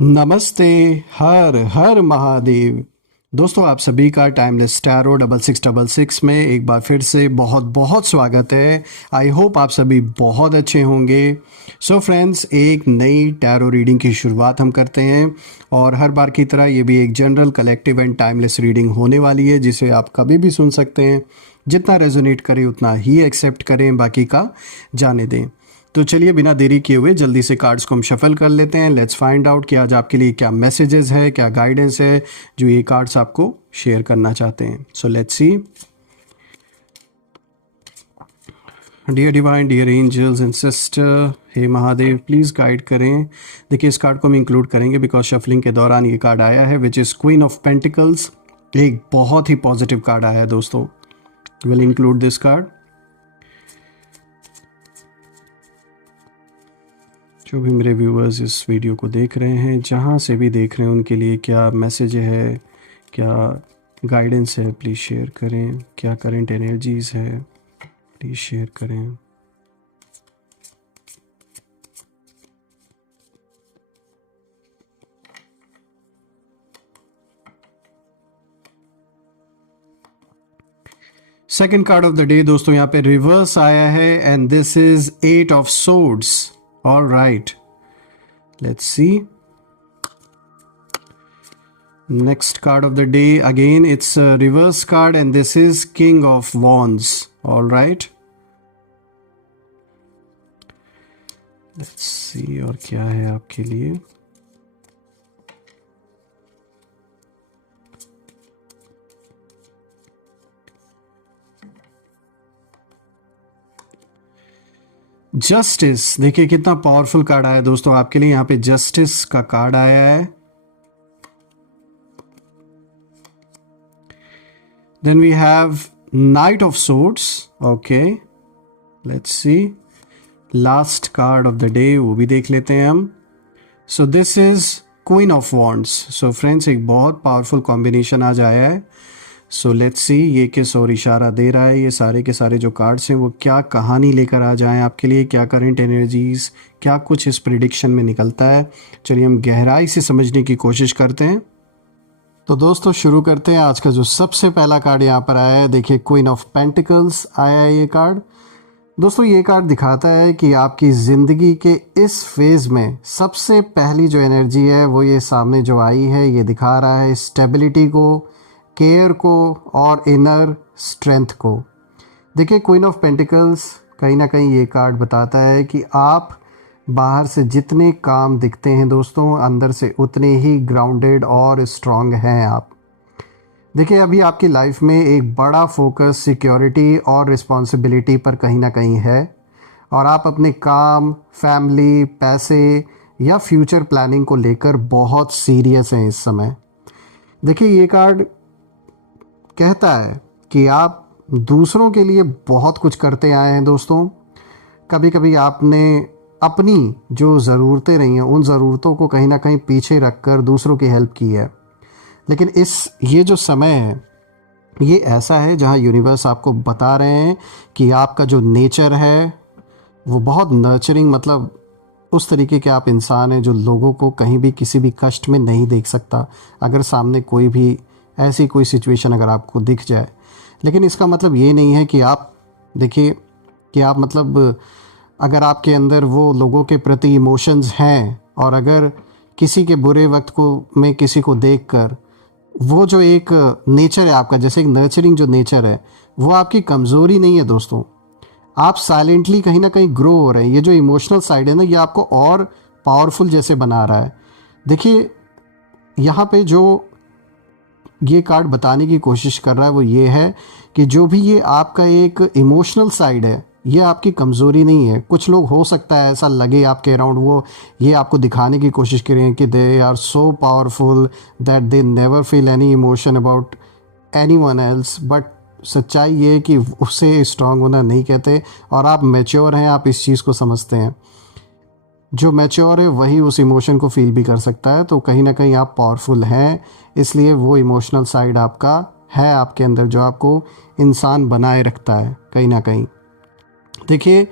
नमस्ते। हर हर महादेव। दोस्तों, आप सभी का टाइमलेस टैरो 6666 में एक बार फिर से बहुत बहुत स्वागत है। आई होप आप सभी बहुत अच्छे होंगे। सो फ्रेंड्स, एक नई टैरो रीडिंग की शुरुआत हम करते हैं और हर बार की तरह ये भी एक general collective and timeless reading होने वाली है, जिसे आप कभी भी सुन सकते हैं। जितना रेजोनेट करे उतना ही एक्सेप्ट करें, बाकी का जाने दें। तो चलिए बिना देरी किए हुए जल्दी से कार्ड्स को हम शफल कर लेते हैं। लेट्स फाइंड आउट कि आज आपके लिए क्या मैसेजेस है, क्या गाइडेंस है जो ये कार्ड्स आपको शेयर करना चाहते हैं। So let's see. Dear divine, dear angels and sister, हे महादेव, प्लीज़ गाइड करें। देखिए, इस कार्ड को हम इंक्लूड करेंगे बिकॉज शफलिंग के दौरान ये कार्ड आया है, which is queen of pentacles. एक बहुत ही पॉजिटिव कार्ड आया है दोस्तों। Will include this card. जो भी मेरे व्यूअर्स इस वीडियो को देख रहे हैं, जहाँ से भी देख रहे हैं, उनके लिए क्या मैसेज है, क्या गाइडेंस है, प्लीज़ शेयर करें। क्या करंट एनर्जीज़ है, प्लीज़ शेयर करें। Second card of the day दोस्तों, यहाँ पे रिवर्स आया है and this is 8 of swords. All right, let's see. Next card of the day, again it's a reverse card and this is King of Wands. All right, let's see और क्या है आपके लिए। जस्टिस, देखिए कितना powerful card आया है दोस्तों आपके लिए। यहाँ पे जस्टिस का कार्ड आया है। Then we have Knight of Swords. Okay, let's see. Last card of the day, वो भी देख लेते हैं हम। So this is Queen of Wands. So friends, एक बहुत पावरफुल कॉम्बिनेशन आज आया है। So let's see ये किस और इशारा दे रहा है। ये सारे के सारे जो कार्ड्स हैं वो क्या कहानी लेकर आ जाएं आपके लिए, क्या करंट एनर्जीज, क्या कुछ इस प्रिडिक्शन में निकलता है। चलिए हम गहराई से समझने की कोशिश करते हैं। तो दोस्तों शुरू करते हैं। आज का जो सबसे पहला कार्ड यहाँ पर आया है, देखिए क्वीन ऑफ पेंटिकल्स आया है ये कार्ड। दोस्तों ये कार्ड दिखाता है कि आपकी ज़िंदगी के इस फेज़ में सबसे पहली जो एनर्जी है वो ये सामने जो आई है, ये दिखा रहा है स्टेबिलिटी को, केयर को और इनर स्ट्रेंथ को। देखिए क्वीन ऑफ पेंटिकल्स कहीं ना कहीं ये कार्ड बताता है कि आप बाहर से जितने काम दिखते हैं दोस्तों, अंदर से उतने ही ग्राउंडेड और स्ट्रांग हैं आप। देखिए अभी आपकी लाइफ में एक बड़ा फोकस सिक्योरिटी और रिस्पॉन्सिबिलिटी पर कहीं ना कहीं है और आप अपने काम, फैमिली, पैसे या फ्यूचर प्लानिंग को लेकर बहुत सीरियस हैं इस समय। देखिए ये कार्ड कहता है कि आप दूसरों के लिए बहुत कुछ करते आए हैं दोस्तों। कभी कभी आपने अपनी जो ज़रूरतें रही हैं उन ज़रूरतों को कहीं ना कहीं पीछे रखकर दूसरों की हेल्प की है। लेकिन ये जो समय है ये ऐसा है जहां यूनिवर्स आपको बता रहे हैं कि आपका जो नेचर है वो बहुत नर्चरिंग, मतलब उस तरीके के आप इंसान हैं जो लोगों को कहीं भी किसी भी कष्ट में नहीं देख सकता। अगर सामने कोई भी ऐसी कोई सिचुएशन अगर आपको दिख जाए, लेकिन इसका मतलब ये नहीं है कि आप, देखिए कि आप मतलब अगर आपके अंदर वो लोगों के प्रति इमोशंस हैं और अगर किसी के बुरे वक्त को में किसी को देखकर वो जो एक नेचर है आपका, जैसे एक नर्चरिंग जो नेचर है, वो आपकी कमज़ोरी नहीं है दोस्तों। आप साइलेंटली कहीं ना कहीं ग्रो हो रहे हैं। ये जो इमोशनल साइड है ना, ये आपको और पावरफुल जैसे बना रहा है। देखिए यहाँ पे जो ये कार्ड बताने की कोशिश कर रहा है वो ये है कि जो भी ये आपका एक इमोशनल साइड है, ये आपकी कमज़ोरी नहीं है। कुछ लोग हो सकता है ऐसा लगे आपके अराउंड, वो ये आपको दिखाने की कोशिश करें कि they are so powerful that they never feel any emotion about anyone else, but सच्चाई ये है कि उसे स्ट्रांग होना नहीं कहते और आप मैच्योर हैं, आप इस चीज़ को समझते हैं। जो मैच्योर है वही उस इमोशन को फील भी कर सकता है। तो कहीं ना कहीं आप पावरफुल हैं, इसलिए वो इमोशनल साइड आपका है आपके अंदर जो आपको इंसान बनाए रखता है कहीं ना कहीं। देखिए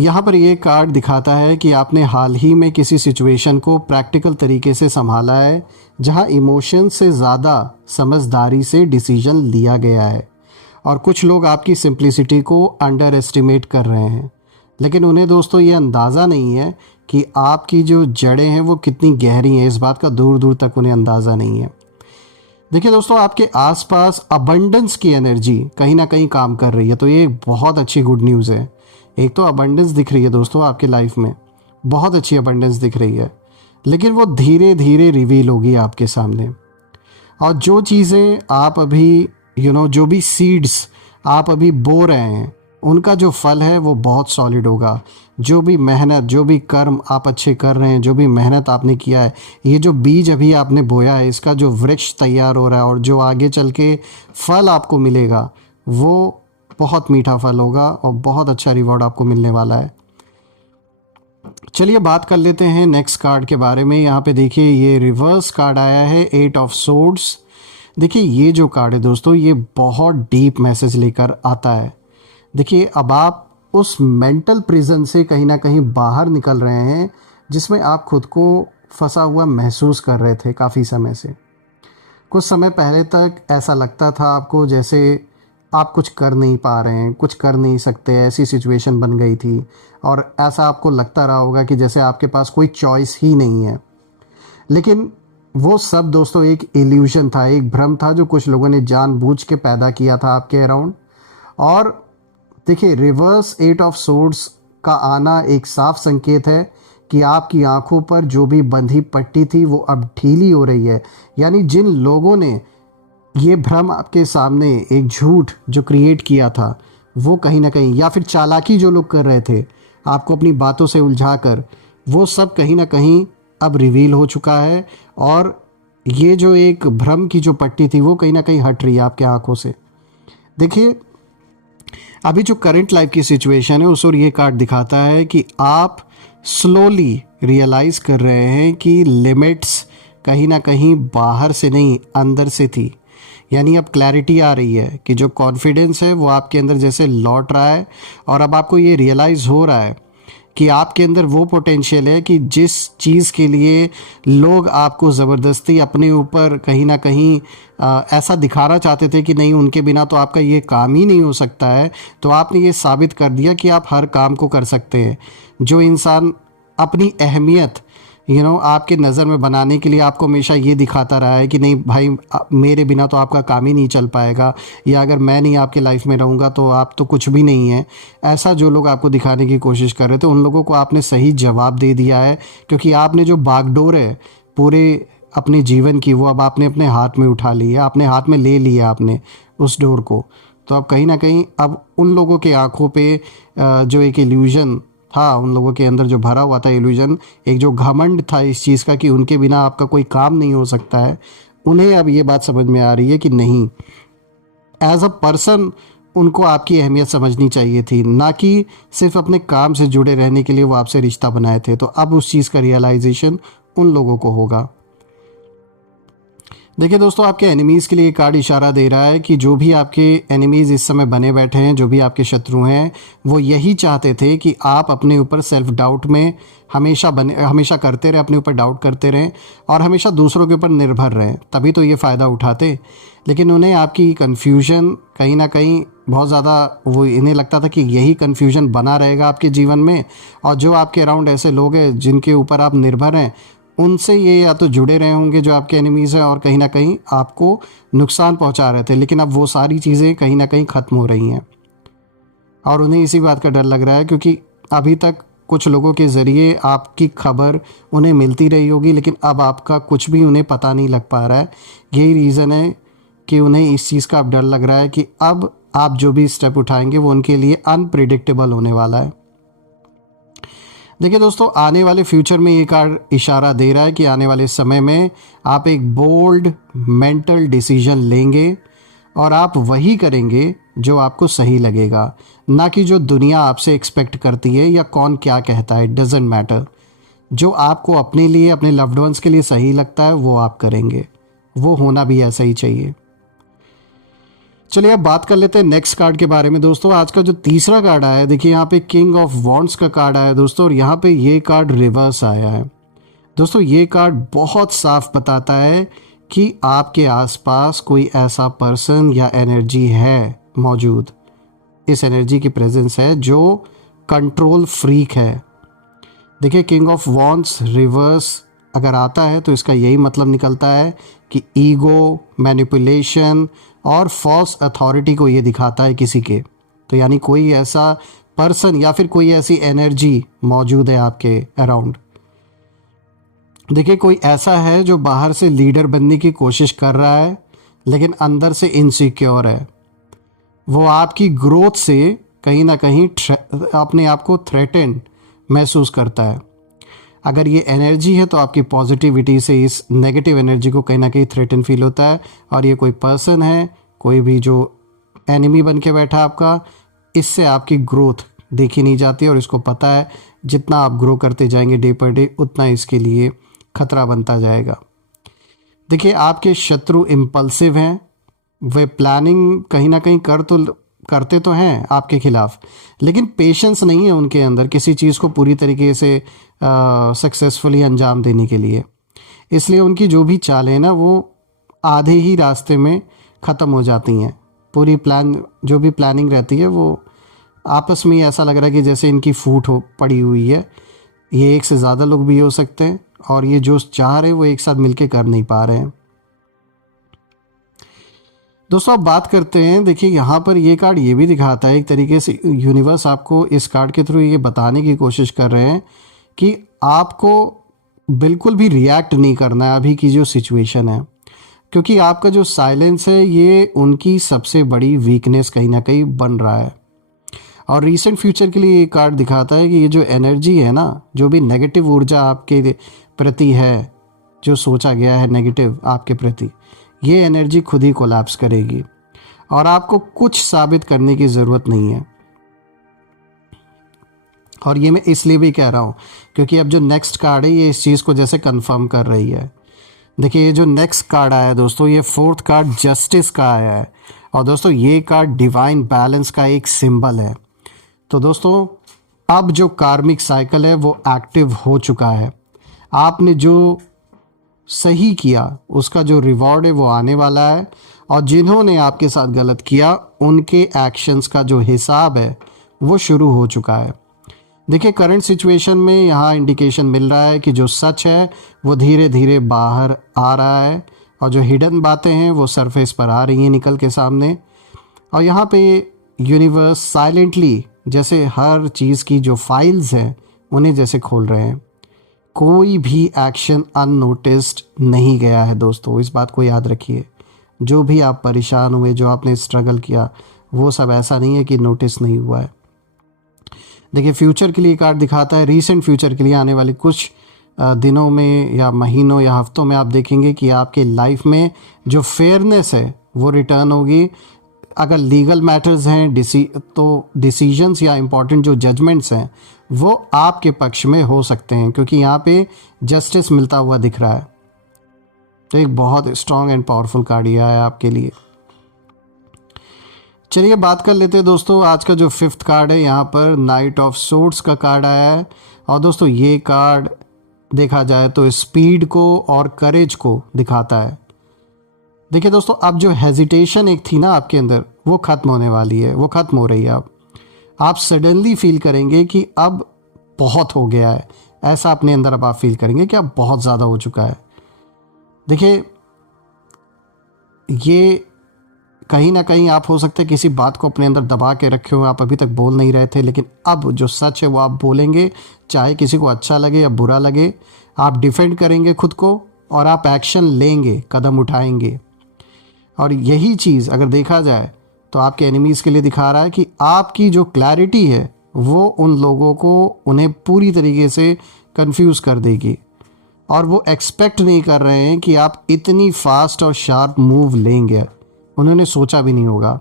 यहाँ पर ये कार्ड दिखाता है कि आपने हाल ही में किसी सिचुएशन को प्रैक्टिकल तरीके से संभाला है, जहाँ इमोशन से ज़्यादा समझदारी से डिसीजन लिया गया है। और कुछ लोग आपकी सिंप्लिसिटी को अंडर एस्टिमेट कर रहे हैं, लेकिन उन्हें दोस्तों ये अंदाज़ा नहीं है कि आपकी जो जड़ें हैं वो कितनी गहरी हैं। इस बात का दूर दूर तक उन्हें अंदाज़ा नहीं है। देखिए दोस्तों, आपके आसपास अबंडेंस की एनर्जी कहीं ना कहीं काम कर रही है, तो ये बहुत अच्छी गुड न्यूज़ है। एक तो अबंडेंस दिख रही है दोस्तों आपके लाइफ में, बहुत अच्छी अबंडेंस दिख रही है, लेकिन वो धीरे धीरे रिवील होगी आपके सामने। और जो चीज़ें आप अभी जो भी सीड्स आप अभी बो रहे हैं, उनका जो फल है वो बहुत सॉलिड होगा। जो भी मेहनत, जो भी कर्म आप अच्छे कर रहे हैं, जो भी मेहनत आपने किया है, ये जो बीज अभी आपने बोया है, इसका जो वृक्ष तैयार हो रहा है और जो आगे चल के फल आपको मिलेगा, वो बहुत मीठा फल होगा और बहुत अच्छा रिवॉर्ड आपको मिलने वाला है। चलिए बात कर लेते हैं नेक्स्ट कार्ड के बारे में। यहाँ पे देखिए, ये रिवर्स कार्ड आया है, 8 ऑफ सोर्ड्स। देखिए ये जो कार्ड है दोस्तों, ये बहुत डीप मैसेज लेकर आता है। देखिए, अब आप उस मेंटल प्रिजन से कहीं ना कहीं बाहर निकल रहे हैं, जिसमें आप खुद को फंसा हुआ महसूस कर रहे थे काफ़ी समय से। कुछ समय पहले तक ऐसा लगता था आपको जैसे आप कुछ कर नहीं पा रहे हैं, कुछ कर नहीं सकते, ऐसी सिचुएशन बन गई थी। और ऐसा आपको लगता रहा होगा कि जैसे आपके पास कोई चॉइस ही नहीं है। लेकिन वो सब दोस्तों एक इल्यूशन था, एक भ्रम था, जो कुछ लोगों ने जानबूझ के पैदा किया था आपके अराउंड। और देखिए, रिवर्स 8 ऑफ सोर्ड्स का आना एक साफ संकेत है कि आपकी आंखों पर जो भी बंधी पट्टी थी वो अब ढीली हो रही है। यानी जिन लोगों ने ये भ्रम आपके सामने, एक झूठ जो क्रिएट किया था, वो कहीं ना कहीं, या फिर चालाकी जो लोग कर रहे थे आपको अपनी बातों से उलझाकर, वो सब कहीं ना कहीं अब रिवील हो चुका है। और ये जो एक भ्रम की जो पट्टी थी वो कहीं ना कहीं हट रही है आपके आंखों से। देखिए, अभी जो करंट लाइफ की सिचुएशन है उस और ये कार्ड दिखाता है कि आप स्लोली रियलाइज कर रहे हैं कि लिमिट्स कहीं ना कहीं बाहर से नहीं, अंदर से थी। यानी अब क्लैरिटी आ रही है कि जो कॉन्फिडेंस है वो आपके अंदर जैसे लौट रहा है। और अब आपको ये रियलाइज़ हो रहा है कि आपके अंदर वो पोटेंशियल है कि जिस चीज़ के लिए लोग आपको ज़बरदस्ती अपने ऊपर कहीं ना कहीं ऐसा दिखाना चाहते थे कि नहीं, उनके बिना तो आपका ये काम ही नहीं हो सकता है, तो आपने ये साबित कर दिया कि आप हर काम को कर सकते हैं। जो इंसान अपनी अहमियत आपके नज़र में बनाने के लिए आपको हमेशा ये दिखाता रहा है कि नहीं भाई, मेरे बिना तो आपका काम ही नहीं चल पाएगा, या अगर मैं नहीं आपके लाइफ में रहूँगा तो आप तो कुछ भी नहीं है, ऐसा जो लोग आपको दिखाने की कोशिश कर रहे थे, उन लोगों को आपने सही जवाब दे दिया है। क्योंकि आपने जो बागडोर है पूरे अपने जीवन की, वो अब आपने अपने हाथ में उठा ली है, अपने हाथ में ले लिया आपने उस डोर को। तो अब कहीं ना कहीं अब उन लोगों के आँखों पे जो एक इल्यूजन था, उन लोगों के अंदर जो भरा हुआ था इल्यूजन, एक जो घमंड था इस चीज़ का कि उनके बिना आपका कोई काम नहीं हो सकता है, उन्हें अब ये बात समझ में आ रही है कि नहीं, एज अ पर्सन उनको आपकी अहमियत समझनी चाहिए थी, ना कि सिर्फ अपने काम से जुड़े रहने के लिए वो आपसे रिश्ता बनाए थे। तो अब उस चीज़ का रियलाइजेशन उन लोगों को होगा। देखिए दोस्तों, आपके एनिमीज़ के लिए कार्ड इशारा दे रहा है कि जो भी आपके एनिमीज़ इस समय बने बैठे हैं, जो भी आपके शत्रु हैं, वो यही चाहते थे कि आप अपने ऊपर सेल्फ डाउट में हमेशा करते रहें, अपने ऊपर डाउट करते रहें और हमेशा दूसरों के ऊपर निर्भर रहें, तभी तो ये फ़ायदा उठाते। लेकिन उन्हें आपकी कन्फ्यूजन कहीं ना कहीं बहुत ज़्यादा, वो इन्हें लगता था कि यही कन्फ्यूजन बना रहेगा आपके जीवन में, और जो आपके अराउंड ऐसे लोग हैं जिनके ऊपर आप निर्भर हैं, उनसे ये या तो जुड़े रहे होंगे जो आपके एनिमीज़ हैं और कहीं ना कहीं आपको नुकसान पहुंचा रहे थे। लेकिन अब वो सारी चीज़ें कहीं ना कहीं ख़त्म हो रही हैं और उन्हें इसी बात का डर लग रहा है, क्योंकि अभी तक कुछ लोगों के ज़रिए आपकी खबर उन्हें मिलती रही होगी, लेकिन अब आपका कुछ भी उन्हें पता नहीं लग पा रहा है। यही रीज़न है कि उन्हें इस चीज़ का अब डर लग रहा है कि अब आप जो भी स्टेप उठाएंगे वो उनके लिए अनप्रिडिक्टेबल होने वाला है। देखिए दोस्तों, आने वाले फ्यूचर में ये कार्ड इशारा दे रहा है कि आने वाले समय में आप एक बोल्ड मेंटल डिसीजन लेंगे और आप वही करेंगे जो आपको सही लगेगा, ना कि जो दुनिया आपसे एक्सपेक्ट करती है या कौन क्या कहता है, डजेंट मैटर। जो आपको अपने लिए, अपने लव्ड वंस के लिए सही लगता है वो आप करेंगे, वो होना भी ऐसा ही चाहिए। चलिए अब बात कर लेते हैं नेक्स्ट कार्ड के बारे में दोस्तों। आज का जो तीसरा कार्ड आया है, देखिए यहाँ पे किंग ऑफ वॉन्ड्स का कार्ड आया है दोस्तों, और यहाँ पे ये कार्ड रिवर्स आया है दोस्तों। ये कार्ड बहुत साफ बताता है कि आपके आसपास कोई ऐसा पर्सन या एनर्जी है मौजूद, इस एनर्जी की प्रेजेंस है जो कंट्रोल फ्रीक है। देखिए किंग ऑफ वॉन्ड्स रिवर्स अगर आता है तो इसका यही मतलब निकलता है कि ईगो, मैनिपुलेशन और फॉल्स अथॉरिटी को ये दिखाता है किसी के। तो यानी कोई ऐसा पर्सन या फिर कोई ऐसी एनर्जी मौजूद है आपके अराउंड। देखिए कोई ऐसा है जो बाहर से लीडर बनने की कोशिश कर रहा है लेकिन अंदर से इनसिक्योर है। वो आपकी ग्रोथ से कहीं ना कहीं अपने आप को थ्रेटेंड महसूस करता है। अगर ये एनर्जी है तो आपकी पॉजिटिविटी से इस नेगेटिव एनर्जी को कहीं ना कहीं थ्रेटन फील होता है। और ये कोई पर्सन है, कोई भी जो एनिमी बन के बैठा आपका, इससे आपकी ग्रोथ देखी नहीं जाती और इसको पता है जितना आप ग्रो करते जाएंगे डे पर डे उतना इसके लिए खतरा बनता जाएगा। देखिए आपके शत्रु इम्पल्सिव हैं, वे प्लानिंग कहीं ना कहीं करते तो हैं आपके खिलाफ, लेकिन पेशेंस नहीं है उनके अंदर किसी चीज़ को पूरी तरीके से सक्सेसफुली अंजाम देने के लिए। इसलिए उनकी जो भी चालें ना वो आधे ही रास्ते में ख़त्म हो जाती हैं। पूरी जो भी प्लानिंग रहती है वो आपस में ऐसा लग रहा है कि जैसे इनकी फूट पड़ी हुई है। ये एक से ज़्यादा लोग भी हो सकते हैं और ये जो चाह रहे हैं वो एक साथ मिलके कर नहीं पा रहे हैं। दोस्तों अब बात करते हैं, देखिए यहाँ पर ये कार्ड ये भी दिखाता है एक तरीके से यूनिवर्स आपको इस कार्ड के थ्रू ये बताने की कोशिश कर रहे हैं कि आपको बिल्कुल भी रिएक्ट नहीं करना है अभी की जो सिचुएशन है, क्योंकि आपका जो साइलेंस है ये उनकी सबसे बड़ी वीकनेस कहीं ना कहीं बन रहा है। और रीसेंट फ्यूचर के लिए ये कार्ड दिखाता है कि ये जो एनर्जी है ना, जो भी नेगेटिव ऊर्जा आपके प्रति है, जो सोचा गया है नेगेटिव आपके प्रति, ये एनर्जी खुद ही कोलैप्स करेगी और आपको कुछ साबित करने की ज़रूरत नहीं है। और ये मैं इसलिए भी कह रहा हूँ क्योंकि अब जो नेक्स्ट कार्ड है ये इस चीज़ को जैसे कंफर्म कर रही है। देखिए ये जो नेक्स्ट कार्ड आया है दोस्तों, ये फोर्थ कार्ड जस्टिस का आया है और दोस्तों ये कार्ड डिवाइन बैलेंस का एक सिंबल है। तो दोस्तों अब जो कार्मिक साइकिल है वो एक्टिव हो चुका है। आपने जो सही किया उसका जो रिवॉर्ड है वो आने वाला है और जिन्होंने आपके साथ गलत किया उनके एक्शंस का जो हिसाब है वो शुरू हो चुका है। देखिए करंट सिचुएशन में यहाँ इंडिकेशन मिल रहा है कि जो सच है वो धीरे धीरे बाहर आ रहा है और जो हिडन बातें हैं वो सरफेस पर आ रही हैं निकल के सामने। और यहाँ पे यूनिवर्स साइलेंटली जैसे हर चीज़ की जो फाइल्स हैं उन्हें जैसे खोल रहे हैं। कोई भी एक्शन अननोटिस्ड नहीं गया है दोस्तों, इस बात को याद रखिए। जो भी आप परेशान हुए, जो आपने स्ट्रगल किया, वो सब ऐसा नहीं है कि नोटिस नहीं हुआ है। देखिए फ्यूचर के लिए कार्ड दिखाता है, रीसेंट फ्यूचर के लिए आने वाले कुछ दिनों में या महीनों या हफ्तों में आप देखेंगे कि आपके लाइफ में जो फेयरनेस है वो रिटर्न होगी। अगर लीगल मैटर्स हैं तो डिसीजंस या इम्पॉर्टेंट जो जजमेंट्स हैं वो आपके पक्ष में हो सकते हैं, क्योंकि यहाँ पे जस्टिस मिलता हुआ दिख रहा है। तो एक बहुत स्ट्रॉन्ग एंड पावरफुल कार्ड ये है आपके लिए। चलिए बात कर लेते हैं दोस्तों, आज का जो फिफ्थ कार्ड है यहाँ पर नाइट ऑफ सोर्ड्स का कार्ड आया है। और दोस्तों ये कार्ड देखा जाए तो स्पीड को और करेज को दिखाता है। देखिए दोस्तों अब जो हेजिटेशन एक थी ना आपके अंदर वो ख़त्म होने वाली है, वो ख़त्म हो रही है। आप सडनली फील करेंगे कि अब बहुत हो गया है, ऐसा अपने अंदर अब आप फील करेंगे कि अब बहुत ज़्यादा हो चुका है। देखिए ये कहीं ना कहीं आप हो सकते हैं किसी बात को अपने अंदर दबा के रखे हो, आप अभी तक बोल नहीं रहे थे, लेकिन अब जो सच है वो आप बोलेंगे, चाहे किसी को अच्छा लगे या बुरा लगे। आप डिफेंड करेंगे खुद को और आप एक्शन लेंगे, कदम उठाएंगे। और यही चीज़ अगर देखा जाए तो आपके एनिमीज़ के लिए दिखा रहा है कि आपकी जो क्लैरिटी है वो उन लोगों को उन्हें पूरी तरीके से कंफ्यूज कर देगी और वो एक्सपेक्ट नहीं कर रहे हैं कि आप इतनी फास्ट और शार्प मूव लेंगे, उन्होंने सोचा भी नहीं होगा।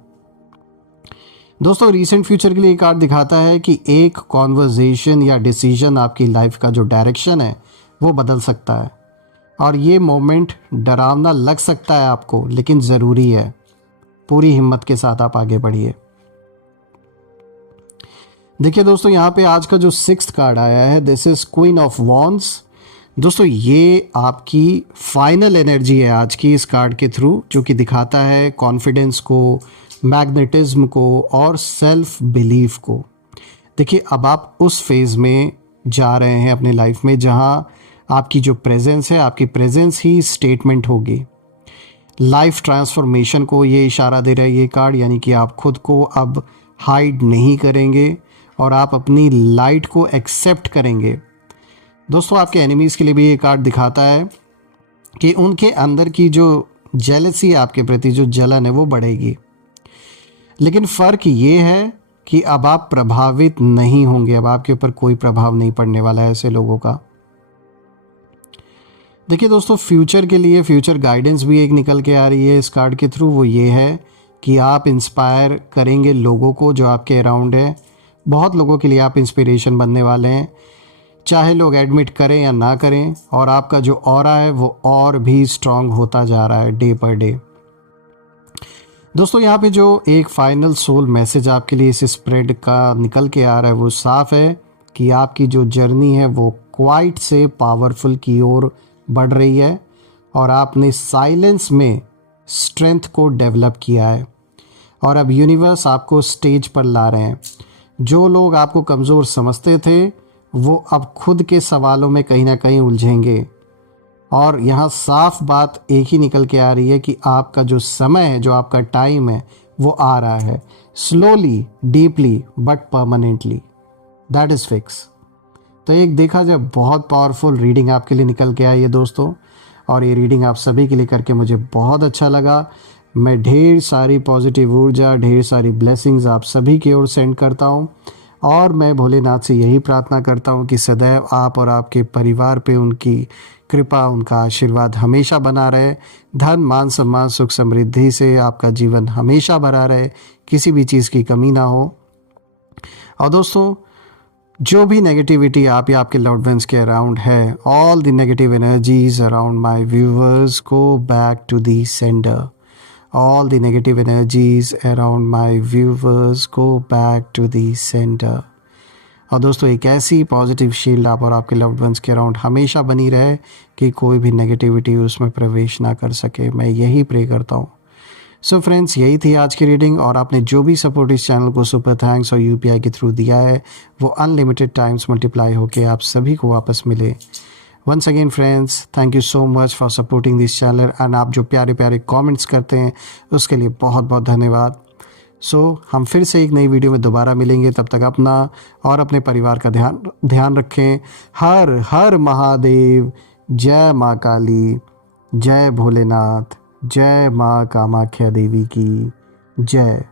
दोस्तों रीसेंट फ्यूचर के लिए कार्ड दिखाता है कि एक कॉन्वर्जेशन या डिसीजन आपकी लाइफ का जो डायरेक्शन है वो बदल सकता है और ये मोमेंट डरावना लग सकता है आपको, लेकिन ज़रूरी है। पूरी हिम्मत के साथ आप आगे बढ़िए। देखिए दोस्तों, यहाँ पे आज का जो 6th कार्ड आया है, this is queen of wands. दोस्तों ये आपकी फाइनल एनर्जी है आज की इस कार्ड के थ्रू, जो कि दिखाता है कॉन्फिडेंस को, मैग्नेटिज्म को और सेल्फ बिलीफ को। देखिए अब आप उस फेज़ में जा रहे हैं अपने लाइफ में जहां आपकी जो प्रेजेंस है, आपकी प्रेजेंस ही स्टेटमेंट होगी। लाइफ ट्रांसफॉर्मेशन को ये इशारा दे रहा है ये कार्ड, यानी कि आप खुद को अब हाइड नहीं करेंगे और आप अपनी लाइट को एक्सेप्ट करेंगे। दोस्तों आपके एनिमीज़ के लिए भी ये कार्ड दिखाता है कि उनके अंदर की जो जेलसी आपके प्रति, जो जलन है, वो बढ़ेगी। लेकिन फ़र्क ये है कि अब आप प्रभावित नहीं होंगे, अब आपके ऊपर कोई प्रभाव नहीं पड़ने वाला है ऐसे लोगों का। देखिए दोस्तों, फ्यूचर के लिए फ्यूचर गाइडेंस भी एक निकल के आ रही है इस कार्ड के थ्रू। वो ये है कि आप इंस्पायर करेंगे लोगों को जो आपके अराउंड है। बहुत लोगों के लिए आप इंस्पिरेशन बनने वाले हैं, चाहे लोग एडमिट करें या ना करें। और आपका जो ऑरा है वो और भी स्ट्रांग होता जा रहा है डे पर डे। दोस्तों यहाँ पे जो एक फाइनल सोल मैसेज आपके लिए इस स्प्रेड का निकल के आ रहा है वो साफ है कि आपकी जो जर्नी है वो क्वाइट से पावरफुल की ओर बढ़ रही है और आपने साइलेंस में स्ट्रेंथ को डेवलप किया है और अब यूनिवर्स आपको स्टेज पर ला रहे हैं। जो लोग आपको कमज़ोर समझते थे वो अब खुद के सवालों में कहीं ना कहीं उलझेंगे। और यहाँ साफ बात एक ही निकल के आ रही है कि आपका जो समय है, जो आपका टाइम है, वो आ रहा है, slowly, deeply but permanently, that is fix. तो एक देखा जब बहुत पावरफुल रीडिंग आपके लिए निकल के आई है दोस्तों, और ये रीडिंग आप सभी के लिए करके मुझे बहुत अच्छा लगा। मैं ढेर सारी पॉजिटिव ऊर्जा, ढेर सारी ब्लेसिंग्स आप सभी की ओर सेंड करता हूँ और मैं भोलेनाथ से यही प्रार्थना करता हूँ कि सदैव आप और आपके परिवार पे उनकी कृपा, उनका आशीर्वाद हमेशा बना रहे। धन, मान, सम्मान, सुख, समृद्धि से आपका जीवन हमेशा भरा रहे, किसी भी चीज़ की कमी ना हो। और दोस्तों जो भी नेगेटिविटी आप या आपके लव्ड वंस के अराउंड है, all the negative energies around my viewers go back to the sender. All the negative energies around my viewers go back to the center। और दोस्तों एक ऐसी पॉजिटिव शील्ड आप और आपके लव्ड वंस के अराउंड हमेशा बनी रहे कि कोई भी नेगेटिविटी उसमें प्रवेश ना कर सके, मैं यही प्रे करता हूँ। सो फ्रेंड्स, यही थी आज की रीडिंग और आपने जो भी सपोर्ट इस चैनल को सुपर थैंक्स और यूपीआई के थ्रू दिया है वो अनलिमिटेड टाइम्स मल्टीप्लाई होकर आप सभी को वापस मिले। Once again friends, thank you so much for supporting this channel and आप जो प्यारे प्यारे कमेंट्स करते हैं उसके लिए बहुत बहुत धन्यवाद। सो हम फिर से एक नई वीडियो में दोबारा मिलेंगे, तब तक अपना और अपने परिवार का ध्यान रखें। हर हर महादेव, जय माँ काली, जय भोलेनाथ, जय माँ कामाख्या देवी की जय।